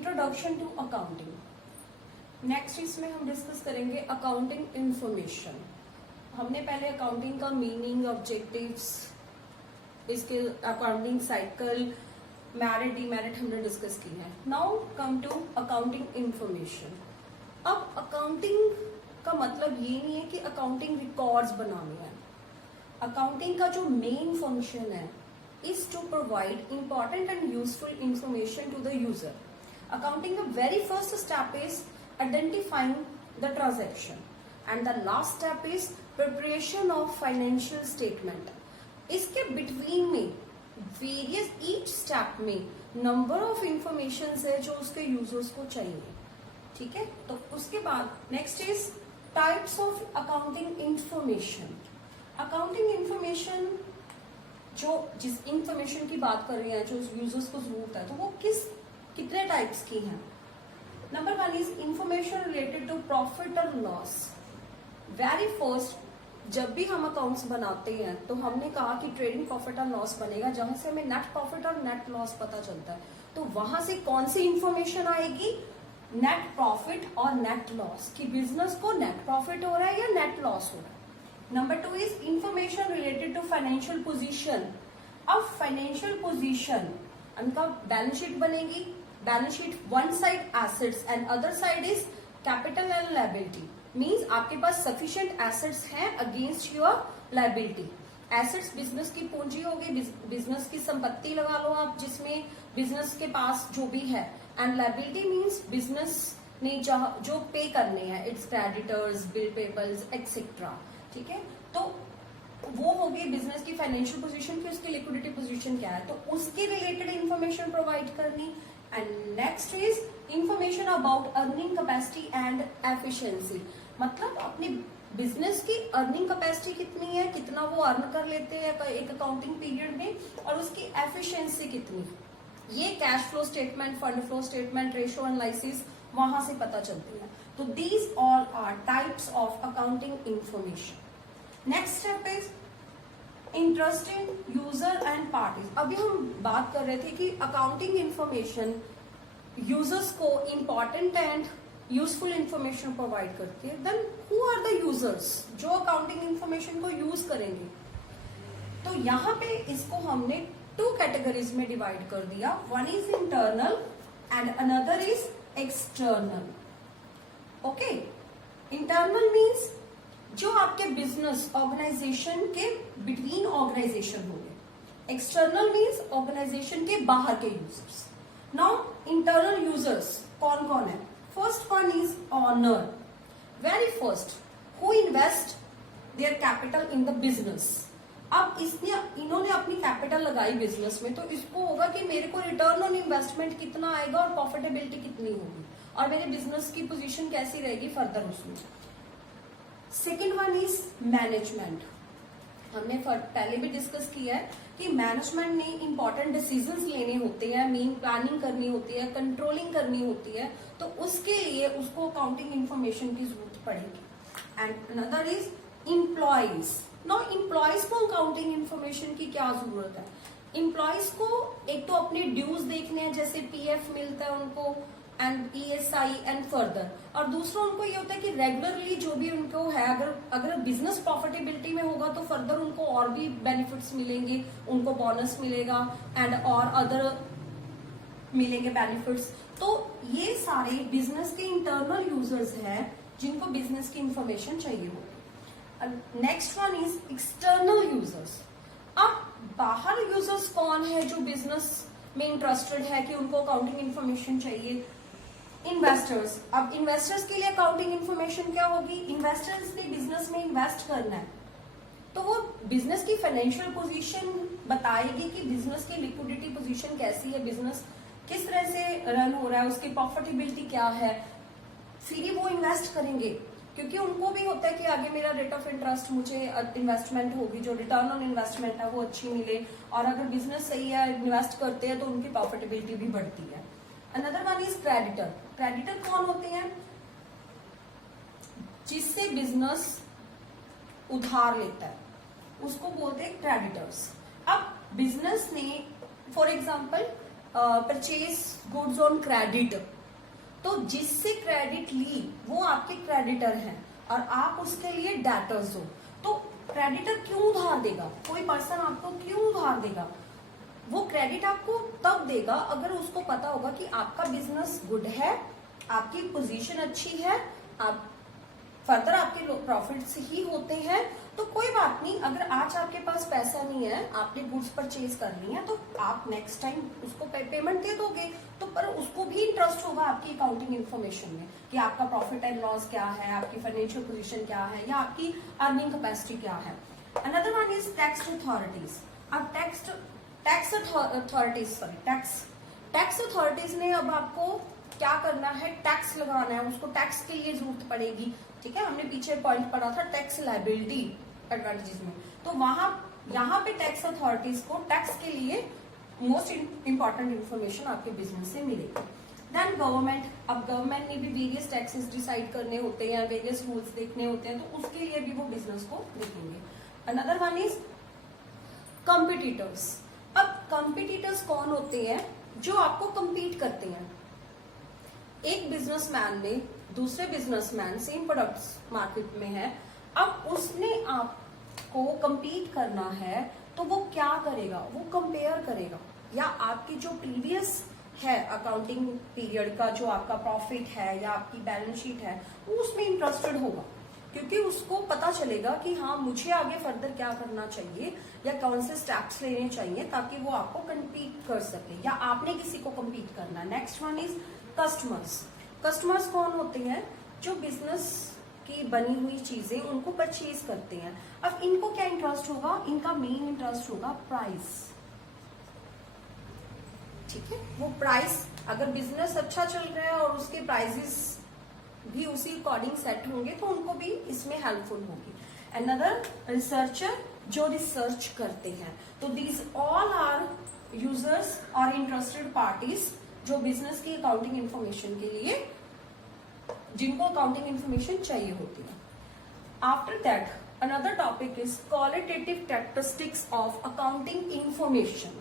Introduction to accounting. Next इसमें हम discuss करेंगे अकाउंटिंग इंफॉर्मेशन। हमने पहले अकाउंटिंग का मीनिंग, ऑब्जेक्टिव्स, इसके अकाउंटिंग साइकिल, मेरिट डीमेरिट हमने डिस्कस की है। Now come to accounting information. अब अकाउंटिंग का मतलब ये नहीं है कि अकाउंटिंग रिकॉर्ड्स बनाने हैं। अकाउंटिंग का जो मेन फंक्शन है is to provide important and useful information to the user. Accounting the very first step is identifying the transaction and the last step is preparation of financial statement. इसके between में various each step में number of information है जो उसके users को चाहिए, ठीक है। तो उसके बाद next is types of accounting information. Accounting information जो जिस इंफॉर्मेशन की बात कर रहे हैं, जो यूजर्स को जरूरत है, तो वो कितने टाइप्स की हैं। Number 1 is information related to profit और लॉस। वेरी फर्स्ट जब भी हम अकाउंट्स बनाते हैं तो हमने कहा कि ट्रेडिंग प्रॉफिट और लॉस बनेगा, जहां से हमें नेट प्रॉफिट और नेट लॉस पता चलता है। तो वहां से कौन सी इंफॉर्मेशन आएगी? नेट प्रॉफिट और नेट लॉस, कि बिजनेस को नेट प्रॉफिट हो रहा है या नेट लॉस हो रहा है। Number 2 is information related to financial position. अब फाइनेंशियल पोजीशन उनका बैलेंस शीट बनेगी। Balance sheet one side assets and other side is capital and liability. Means आपके पास सफिशिएंट एसेट्स हैं against your liability. Assets business की पूंजी होगी, business की संपत्ति लगा लो आप, जिसमें बिजनेस के पास जो भी है। एंड लायबिलिटी मींस बिजनेस ने जो पे करने हैं, it's creditors, bill payables etcetera, ठीक है। तो वो होगी बिजनेस की फाइनेंशियल पोजीशन की, उसकी लिक्विडिटी पोजीशन क्या है, तो उसके रिलेटेड इंफॉर्मेशन प्रोवाइड करनी। And next is information about earning capacity and efficiency. मतलब अपने बिजनेस की अर्निंग कैपेसिटी कितनी है, कितना वो अर्न कर लेते हैं एक अकाउंटिंग पीरियड में, और उसकी एफिशिएंसी कितनी। ये cash flow statement, fund flow statement, ratio analysis वहां से पता चलती है। तो these all are types of accounting information. Next step is interesting user and parties. अभी हम बात कर रहे थे कि अकाउंटिंग इंफॉर्मेशन यूजर्स को important and useful information provide करती है। Then who are the users जो अकाउंटिंग इंफॉर्मेशन को यूज करेंगे? तो यहाँ पे इसको हमने 2 कैटेगरीज में डिवाइड कर दिया। One is internal and another is external. Okay, internal means जो आपके बिजनेस ऑर्गेनाइजेशन के बिटवीन ऑर्गेनाइजेशन होंगे। एक्सटर्नल मीन्स ऑर्गेनाइजेशन के बाहर के यूजर्स। नाउ इंटरनल यूजर्स कौन कौन है? First one is owner. Very first who invest their capital in the business. अब इन्होंने अपनी कैपिटल लगाई बिजनेस में, तो इसको होगा कि मेरे को रिटर्न ऑन इन्वेस्टमेंट कितना आएगा और प्रॉफिटेबिलिटी कितनी होगी, और मेरे बिजनेस की पोजीशन कैसी रहेगी फर्दर उसमें। Second one is management. हमने पहले भी डिस्कस किया है कि मैनेजमेंट ने इंपॉर्टेंट डिसीजंस लेने होते हैं, मीन प्लानिंग करनी होती है, कंट्रोलिंग करनी होती है, तो उसके लिए उसको अकाउंटिंग इंफॉर्मेशन की जरूरत पड़ेगी। And another is employees. No, employees को अकाउंटिंग इंफॉर्मेशन की क्या जरूरत है? एम्प्लॉइज को एक तो अपने ड्यूज देखने हैं, जैसे पीएफ मिलता है उनको एंड ईएसआई एंड फर्दर, और दूसरा उनको ये होता है कि रेगुलरली जो भी उनको है, अगर बिजनेस प्रॉफिटेबिलिटी में होगा तो फर्दर उनको और भी बेनिफिट्स मिलेंगे, उनको बोनस मिलेगा एंड और अदर मिलेंगे बेनिफिट्स। तो ये सारे बिजनेस के इंटरनल यूजर्स हैं जिनको बिजनेस की इंफॉर्मेशन चाहिए होगी। Next one is external users. अब बाहर यूजर्स कौन है जो बिजनेस में इंटरेस्टेड है कि उनको अकाउंटिंग इंफॉर्मेशन चाहिए? इन्वेस्टर्स। अब इन्वेस्टर्स के लिए अकाउंटिंग इंफॉर्मेशन क्या होगी? इन्वेस्टर्स ने बिजनेस में इन्वेस्ट करना है, तो वो बिजनेस की फाइनेंशियल पोजीशन बताएगी कि बिजनेस की लिक्विडिटी पोजीशन कैसी है, बिजनेस किस तरह से रन हो रहा है, उसकी प्रॉफिटेबिलिटी क्या है, फिर ही वो इन्वेस्ट करेंगे। क्योंकि उनको भी होता है कि आगे मेरा रेट ऑफ इंटरेस्ट, मुझे इन्वेस्टमेंट होगी, जो रिटर्न ऑन इन्वेस्टमेंट है वो अच्छी मिले, और अगर बिजनेस सही है, इन्वेस्ट करते हैं तो उनकी प्रॉफिटेबिलिटी भी बढ़ती है। Another one is creditor. Creditor कौन होते हैं? जिससे बिजनेस उधार लेता है उसको बोलते हैं क्रेडिटर्स। अब बिजनेस ने for example purchase goods on credit, तो जिससे क्रेडिट ली वो आपके क्रेडिटर हैं और आप उसके लिए डेटर्स हो, तो क्रेडिटर क्यों उधार देगा, कोई पर्सन आपको क्यों उधार देगा? वो क्रेडिट आपको तब देगा अगर उसको पता होगा कि आपका बिजनेस गुड है, आपकी पोजीशन अच्छी है, आप फर्दर आपके प्रॉफिट्स ही होते हैं। तो कोई बात नहीं, अगर आज आपके पास पैसा नहीं है, आपने गुड्स परचेज करनी है, तो आप नेक्स्ट टाइम उसको पेमेंट दे दोगे, तो पर उसको भी इंटरेस्ट होगा आपकी अकाउंटिंग इन्फॉर्मेशन में कि आपका प्रॉफिट एंड लॉस क्या है, आपकी फाइनेंशियल पोजीशन क्या है, या आपकी अर्निंग कैपेसिटी क्या है। Another one is tax authorities. अब टैक्स अथॉरिटीज ने अब आपको क्या करना है, टैक्स लगाना है, उसको टैक्स के लिए जरूरत पड़ेगी। ठीक है, हमने पीछे पॉइंट पढ़ा था टैक्स लायबिलिटी एडवांटेजेस में, तो यहाँ पे टैक्स अथॉरिटीज को टैक्स के लिए मोस्ट इंपॉर्टेंट इंफॉर्मेशन आपके बिजनेस से मिलेगी। देन गवर्नमेंट, अब गवर्नमेंट ने भी वेरियस टैक्सेस डिसाइड करने होते हैं, वेरियस रूल्स देखने होते हैं, तो उसके लिए भी वो बिजनेस को देखेंगे। Another one is competitors. अब कंपिटिटर्स कौन होते हैं? जो आपको कंपीट करते हैं। एक बिजनेसमैन ने दूसरे बिजनेसमैन सेम प्रोडक्ट्स मार्केट में है, अब उसने आपको कंपीट करना है, तो वो क्या करेगा, वो कंपेयर करेगा, या आपकी जो प्रीवियस है अकाउंटिंग पीरियड का जो आपका प्रॉफिट है या आपकी बैलेंस शीट है, वो उसमें इंटरेस्टेड होगा, क्योंकि उसको पता चलेगा कि हाँ मुझे आगे फर्दर क्या करना चाहिए या कौन से स्टेप्स लेने चाहिए ताकि वो आपको कंपीट कर सके या आपने किसी को कंपीट करना। Next one is customers. Customers कौन होते हैं? जो बिजनेस की बनी हुई चीजें उनको परचेज करते हैं। अब इनको क्या इंटरेस्ट होगा? इनका मेन इंटरेस्ट होगा प्राइस। ठीक है, वो प्राइस, अगर बिजनेस अच्छा चल रहा है और उसके प्राइसेस भी उसी अकॉर्डिंग सेट होंगे तो उनको भी इसमें हेल्पफुल होगी। अनदर रिसर्चर, जो रिसर्च करते हैं, तो दीज ऑल आर यूजर्स और इंटरेस्टेड पार्टीज जो बिजनेस की अकाउंटिंग इंफॉर्मेशन के लिए, जिनको अकाउंटिंग इंफॉर्मेशन चाहिए होती है। After that another topic is qualitative characteristics of accounting information.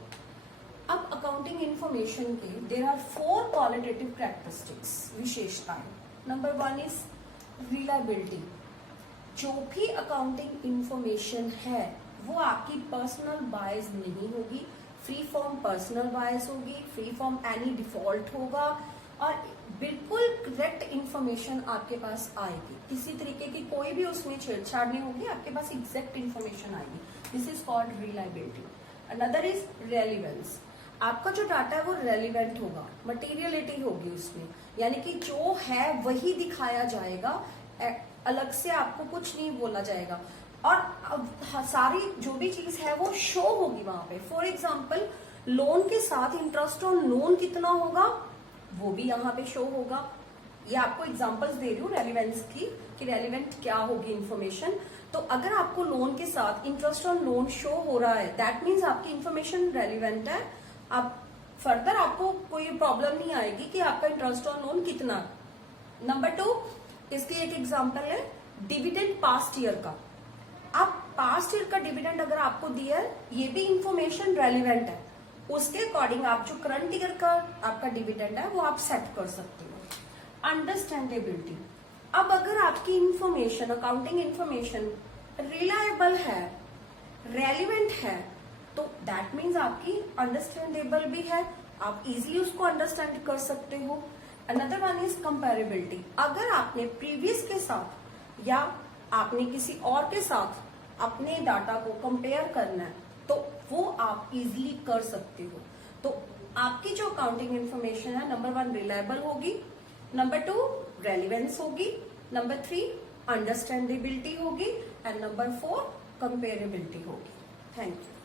अब अकाउंटिंग इंफॉर्मेशन के देयर आर 4 क्वालिटेटिव कैरेक्टरिस्टिक्स, विशेषताएं। Number 1 is reliability. जो भी अकाउंटिंग इंफॉर्मेशन है वो आपकी पर्सनल बायस नहीं होगी, फ्री फ्रॉम पर्सनल बायस होगी, फ्री फ्रॉम एनी डिफॉल्ट होगा और बिल्कुल करेक्ट इंफॉर्मेशन आपके पास आएगी। किसी तरीके की कोई भी उसमें छेड़छाड़ नहीं होगी, आपके पास एग्जैक्ट इंफॉर्मेशन आएगी। This is called reliability. Another is relevance. आपका जो डाटा है वो रेलिवेंट होगा, मटेरियलिटी होगी उसमें, यानी कि जो है वही दिखाया जाएगा, अलग से आपको कुछ नहीं बोला जाएगा और सारी जो भी चीज है वो शो होगी वहां पे। फॉर एग्जाम्पल लोन के साथ इंटरेस्ट ऑन लोन कितना होगा वो भी यहाँ पे शो होगा। ये आपको एग्जांपल्स दे रही हूँ रेलिवेंस की कि रेलिवेंट क्या होगी इंफॉर्मेशन। तो अगर आपको लोन के साथ इंटरेस्ट ऑन लोन शो हो रहा है, दैट मीन्स आपकी इंफॉर्मेशन रेलिवेंट है। अब फर्दर आपको कोई प्रॉब्लम नहीं आएगी कि आपका इंटरेस्ट ऑन लोन कितना। नंबर 2, इसकी एक एग्जांपल है डिविडेंड पास्ट ईयर का। अब पास्ट ईयर का डिविडेंड अगर आपको दिया है, ये भी इंफॉर्मेशन रेलिवेंट है, उसके अकॉर्डिंग आप जो करंट ईयर का आपका डिविडेंड है वो आप सेट कर सकते हो। अंडरस्टैंडेबिलिटी। अब अगर आपकी इंफॉर्मेशन, अकाउंटिंग इंफॉर्मेशन रिलायबल है, रेलिवेंट है, तो दैट मीन्स आपकी अंडरस्टैंडेबल भी है, आप इजीली उसको अंडरस्टैंड कर सकते हो। Another one is comparability. अगर आपने प्रीवियस के साथ या आपने किसी और के साथ अपने डाटा को कंपेयर करना है तो वो आप इजीली कर सकते हो। तो आपकी जो अकाउंटिंग इंफॉर्मेशन है, नंबर 1 रिलायबल होगी, नंबर 2 रेलिवेंस होगी, नंबर 3 अंडरस्टैंडेबिलिटी होगी एंड नंबर 4 कंपेरेबिलिटी होगी। Thank you.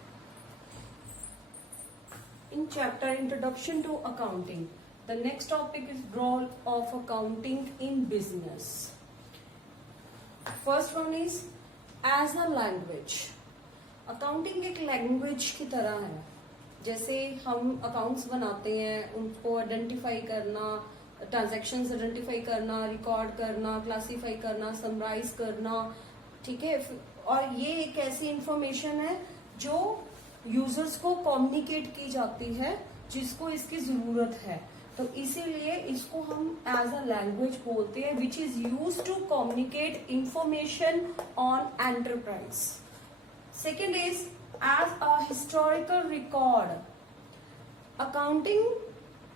In chapter Introduction to Accounting, the next topic is role of accounting in business. First one is as a language. Accounting एक language की तरह है। जैसे हम accounts बनाते हैं, उनको आइडेंटिफाई करना, ट्रांजैक्शंस आइडेंटिफाई करना, रिकॉर्ड करना, क्लासिफाई करना, समराइज करना, ठीक है। और ये एक ऐसी इंफॉर्मेशन है जो यूजर्स को कम्युनिकेट की जाती है जिसको इसकी जरूरत है, तो इसीलिए इसको हम एज अ लैंग्वेज बोलते हैं which is use to communicate information on enterprise. Second is as a historical record. Accounting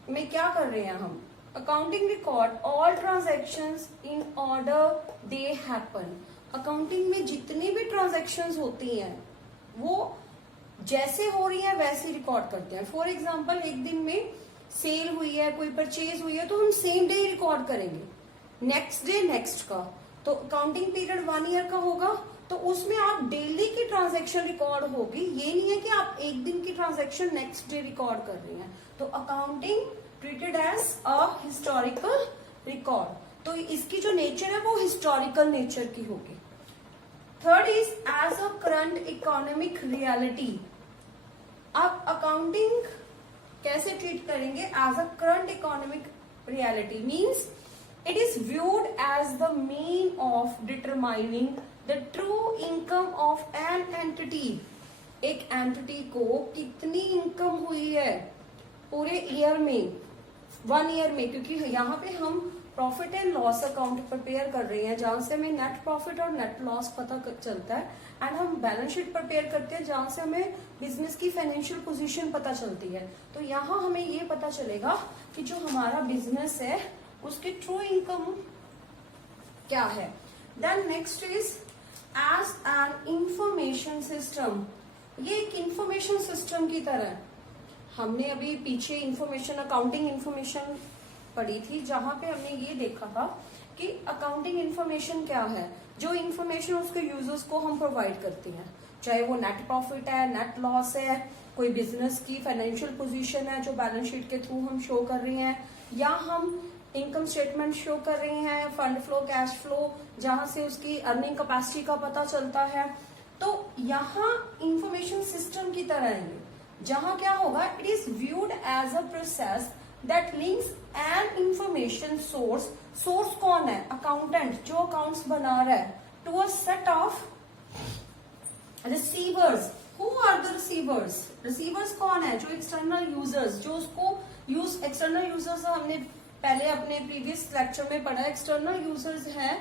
में क्या कर रहे हैं हम? Accounting record all transactions in order they happen. Accounting में जितनी भी ट्रांजेक्शन्स होती हैं वो जैसे हो रही है वैसे रिकॉर्ड करते हैं। फॉर एग्जाम्पल, एक दिन में सेल हुई है, कोई परचेज हुई है, तो हम सेम डे रिकॉर्ड करेंगे, नेक्स्ट डे नेक्स्ट का। तो अकाउंटिंग पीरियड 1 ईयर का होगा, तो उसमें आप डेली की ट्रांजैक्शन रिकॉर्ड होगी। ये नहीं है कि आप एक दिन की ट्रांजैक्शन नेक्स्ट डे रिकॉर्ड कर रही हैं। तो accounting treated as a historical record, तो इसकी जो नेचर है वो हिस्टोरिकल नेचर की होगी। Third is as a current economic reality. आप अकाउंटिंग कैसे ट्रीट करेंगे? As a current economic reality means it is viewed as the mean of determining the true income of an entity. एक entity को कितनी income हुई है पूरे year में, 1 ईयर में, क्योंकि यहाँ पे हम profit and loss account prepare कर रहे हैं जहां से हमें नेट प्रॉफिट और नेट लॉस पता चलता है, एंड हम बैलेंस शीट प्रिपेयर करते हैं जहां से हमें बिजनेस की फाइनेंशियल पोजीशन पता चलती है। तो यहाँ हमें ये पता चलेगा कि जो हमारा बिजनेस है उसकी ट्रू इनकम क्या है। Then next is as an information system. ये एक इंफॉर्मेशन सिस्टम की तरह है। हमने अभी पीछे इंफॉर्मेशन अकाउंटिंग इंफॉर्मेशन पढ़ी थी जहां पे हमने ये देखा था कि अकाउंटिंग इंफॉर्मेशन क्या है। जो इंफॉर्मेशन उसके यूजर्स को हम प्रोवाइड करते हैं, चाहे वो नेट प्रॉफिट है, नेट लॉस है, कोई बिजनेस की फाइनेंशियल पोजीशन है जो बैलेंस शीट के थ्रू हम शो कर रहे हैं, या हम इनकम स्टेटमेंट शो कर रहे हैं, फंड फ्लो, कैश फ्लो, जहां से उसकी अर्निंग कैपेसिटी का पता चलता है। तो यहाँ इंफॉर्मेशन सिस्टम की तरह है, जहां क्या होगा, it is viewed as a process that links an information source. Source कौन है? अकाउंटेंट जो अकाउंट्स बना रहा है, to a set of receivers. Who are the receivers? Receivers कौन है? जो एक्सटर्नल यूजर्स, जो उसको यूज, एक्सटर्नल यूजर्स हमने पहले अपने प्रीवियस लेक्चर में पढ़ा। एक्सटर्नल यूजर्स हैं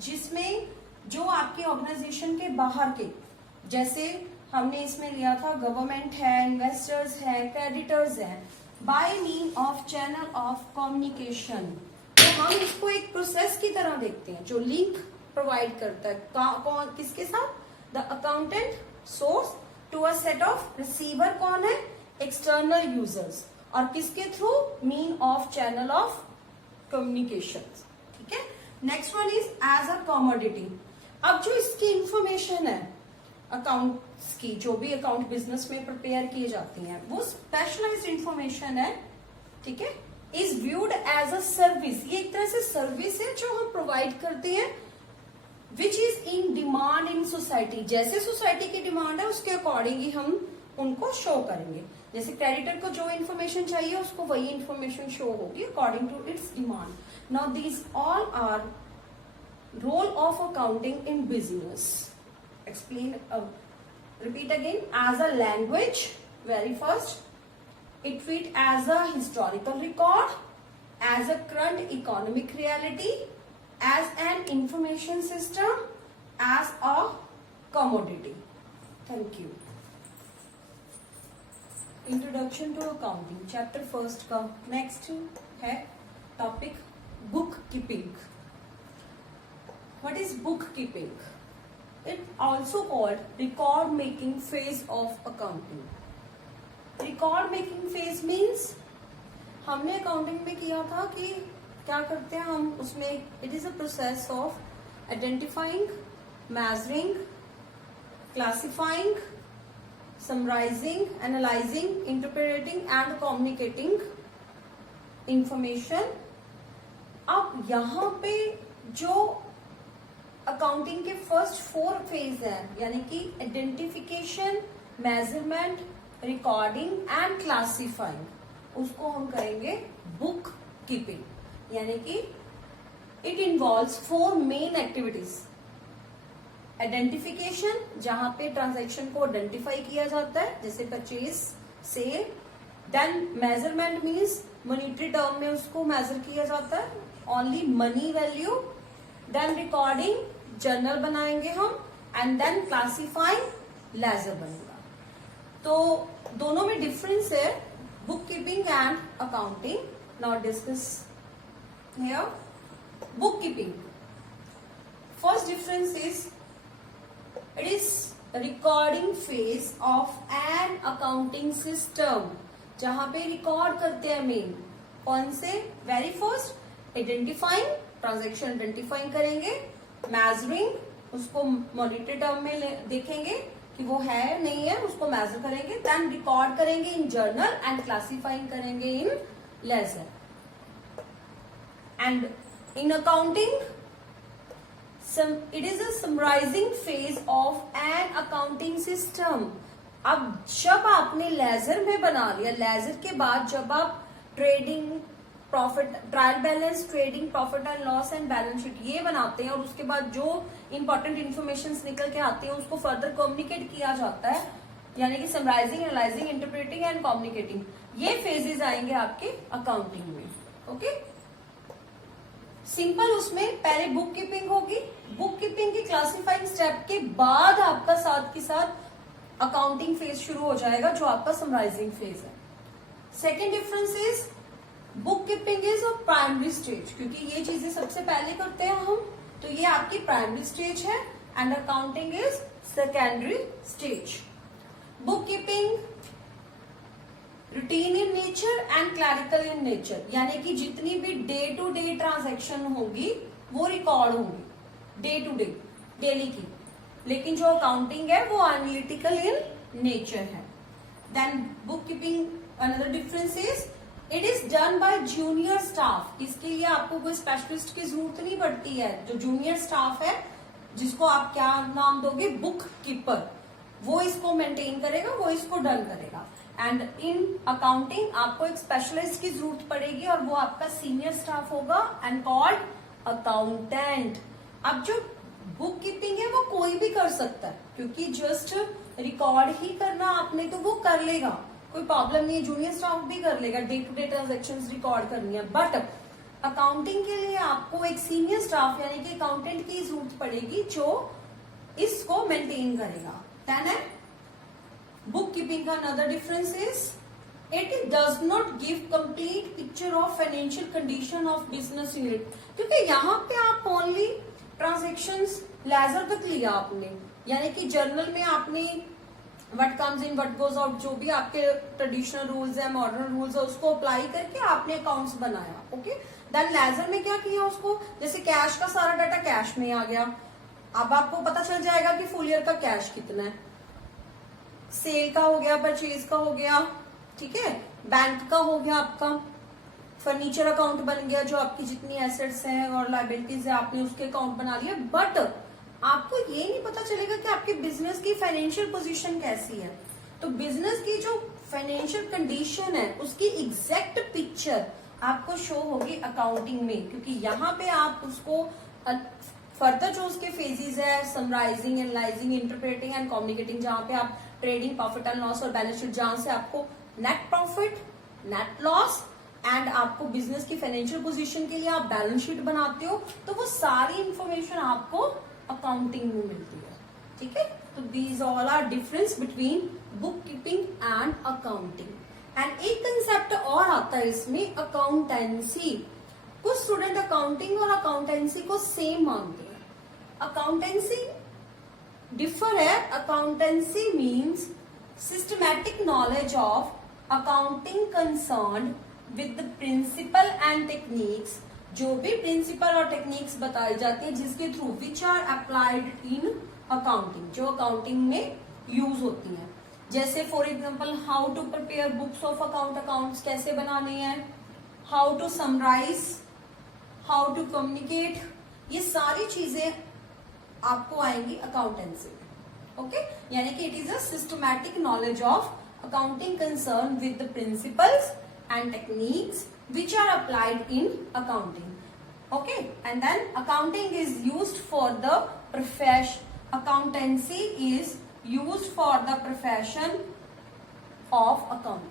जिसमें जो आपके ऑर्गेनाइजेशन के बाहर के, जैसे हमने इसमें लिया था गवर्नमेंट है, इन्वेस्टर्स है, क्रेडिटर्स है, by mean of channel of communication. तो हम इसको एक प्रोसेस की तरह देखते हैं जो लिंक प्रोवाइड करता है कौन किसके साथ? The accountant source to a set of receiver कौन है? एक्सटर्नल यूजर्स, और किसके through? Mean of channel of communication. ठीक है। Next one is as a commodity. अब जो इसकी इंफॉर्मेशन है अकाउंट्स की, जो भी अकाउंट बिजनेस में प्रिपेयर किए जाती हैं, वो स्पेशलाइज्ड इंफॉर्मेशन है। ठीक है। Is viewed as a service. ये एक तरह से सर्विस है जो हम प्रोवाइड करते हैं, which is in demand in society. जैसे सोसाइटी की डिमांड है उसके अकॉर्डिंग ही हम उनको शो करेंगे। जैसे क्रेडिटर को जो इन्फॉर्मेशन चाहिए उसको वही इन्फॉर्मेशन शो होगी according to its demand. Now these all are role of accounting in business. Explain, repeat again. As a language, very first, it treat as a historical record, as a current economic reality, as an information system, as a commodity. Thank you. Introduction to accounting, chapter first का next है topic bookkeeping. What is bookkeeping? It also called record making phase of accounting. Record making phase means हमने accounting में किया था कि क्या करते हैं हम उसमें, it is a process of identifying, measuring, classifying, summarising, analysing, interpreting and communicating information. अब यहाँ पे जो अकाउंटिंग के फर्स्ट 4 फेज हैं, यानी कि identification, measurement, recording and classifying, उसको हम कहेंगे बुक कीपिंग। यानी कि it involves 4 main activities. Identification, जहां पे ट्रांजैक्शन को आइडेंटिफाई किया जाता है, जैसे purchase, sale. Then measurement means monetary term में उसको मेजर किया जाता है, only money value. Then recording, journal बनाएंगे हम। एंड देन क्लासिफाइंग, लेजर बनेगा। तो दोनों में डिफरेंस है, book keeping and accounting. Now discuss here book keeping. First difference is it is recording phase of an accounting system, जहां पे record करते हैं मेन कौन से, very first identifying, transaction identifying करेंगे, मेजरिंग, उसको मॉनिटरी टर्म में देखेंगे कि वो है नहीं है, उसको मेजर करेंगे। देन रिकॉर्ड करेंगे इन जर्नल एंड क्लासिफाइंग करेंगे in ledger. And in accounting it is a summarizing phase of an accounting system। अब जब आपने लेजर में बना लिया, लेजर के बाद जब आप trading profit, trial balance, trading profit and loss and balance sheet ये बनाते हैं, और उसके बाद जो इंपॉर्टेंट इन्फॉर्मेशन निकल के आती है उसको फर्दर कम्युनिकेट किया जाता है, यानी कि summarising, analysing, interpreting and communicating, ये फेजेस आएंगे आपके अकाउंटिंग में। ओके, सिंपल उसमें पहले बुक कीपिंग होगी, बुक कीपिंग की क्लासिफाइंग स्टेप के बाद आपका साथ के साथ अकाउंटिंग फेज शुरू हो जाएगा, जो आपका समराइजिंग फेज है। Second difference is book keeping is a primary stage, क्योंकि ये चीजें सबसे पहले करते हैं हम, तो ये आपकी प्राइमरी स्टेज है। And accounting is secondary stage. Book keeping routine in nature and clerical in nature, यानी कि जितनी भी डे टू डे ट्रांजैक्शन होगी वो रिकॉर्ड होंगी, डे टू डे, डेली की। लेकिन जो अकाउंटिंग है वो एनालिटिकल इन नेचर है। Then book keeping another difference is it is done by junior staff. इसके लिए आपको कोई स्पेशलिस्ट की जरूरत नहीं पड़ती है। जो जूनियर स्टाफ है, जिसको आप क्या नाम दोगे, बुक कीपर, वो इसको मेंटेन करेगा, वो इसको डन करेगा। एंड इन अकाउंटिंग आपको एक स्पेशलिस्ट की जरूरत पड़ेगी, और वो आपका सीनियर स्टाफ होगा एंड कॉल्ड अकाउंटेंट। अब जो बुक कीपिंग है वो कोई भी कर सकता है, क्योंकि जस्ट रिकॉर्ड ही करना आपने तो वो कर लेगा, कोई प्रॉब्लम नहीं है, जूनियर स्टाफ भी कर लेगा, day to day transaction record करनी है। बट अकाउंटिंग के लिए आपको एक सीनियर स्टाफ यानी कि अकाउंटेंट की जरूरत पड़ेगी, जो इसको मेंटेन करेगा। देन है bookkeeping का another difference is it does not give complete picture of financial condition of business unit, क्योंकि यहाँ पे आप ओनली ट्रांजेक्शंस लेजर तक लिया आपने, यानी कि जर्नल में आपने what comes in what goes out, जो भी आपके ट्रेडिशनल रूल्स है, मॉडर्न रूल्स है, उसको अप्लाई करके आपने अकाउंट्स बनाया। ओके, देन लेजर में क्या किया, उसको जैसे कैश का सारा डाटा कैश में आ गया, अब आपको पता चल जाएगा कि फुल ईयर का कैश कितना है, सेल का हो गया, परचेज का हो गया, ठीक है, बैंक का हो गया, आपका फर्नीचर अकाउंट बन गया, जो आपकी जितनी एसेट्स हैं और लायबिलिटीज है आपने उसके अकाउंट बना लिया। बट आपको ये नहीं पता चलेगा कि आपके बिजनेस की फाइनेंशियल पोजीशन कैसी है। तो बिजनेस की जो फाइनेंशियल कंडीशन है उसकी एग्जैक्ट पिक्चर आपको शो होगी अकाउंटिंग में, क्योंकि यहाँ पे आप उसको फर्दर जो उसके फेजेस है, summarising, analysing, interpreting and communicating, जहां पे आप ट्रेडिंग, प्रॉफिट एंड लॉस और बैलेंस शीट, जहां से आपको net profit, net loss and आपको बिजनेस की फाइनेंशियल पोजीशन के लिए आप बैलेंस शीट बनाते हो, तो वो सारी इंफॉर्मेशन आपको अकाउंटिंग में मिलती है। ठीक है, तो these all are difference between book keeping and accounting. And एक कंसेप्ट और आता है इसमें, अकाउंटेंसी। कुछ स्टूडेंट अकाउंटिंग और अकाउंटेंसी को सेम मानते हैं। अकाउंटेंसी डिफर है। Accountancy means systematic knowledge of accounting concerned with the principle and techniques, जो भी प्रिंसिपल और टेक्निक्स बताई जाती है जिसके through which are applied in accounting, जो अकाउंटिंग में यूज होती हैं। जैसे for example how to prepare books of account, accounts कैसे बनाने हैं, how to summarise, how to communicate, ये सारी चीजें आपको आएंगी अकाउंटेंसी में। ओके, यानी कि it is a systematic knowledge of accounting concern with the principles and techniques which are applied in accounting. Okay, and then accounting is used for the accountancy is used for the profession of accounting.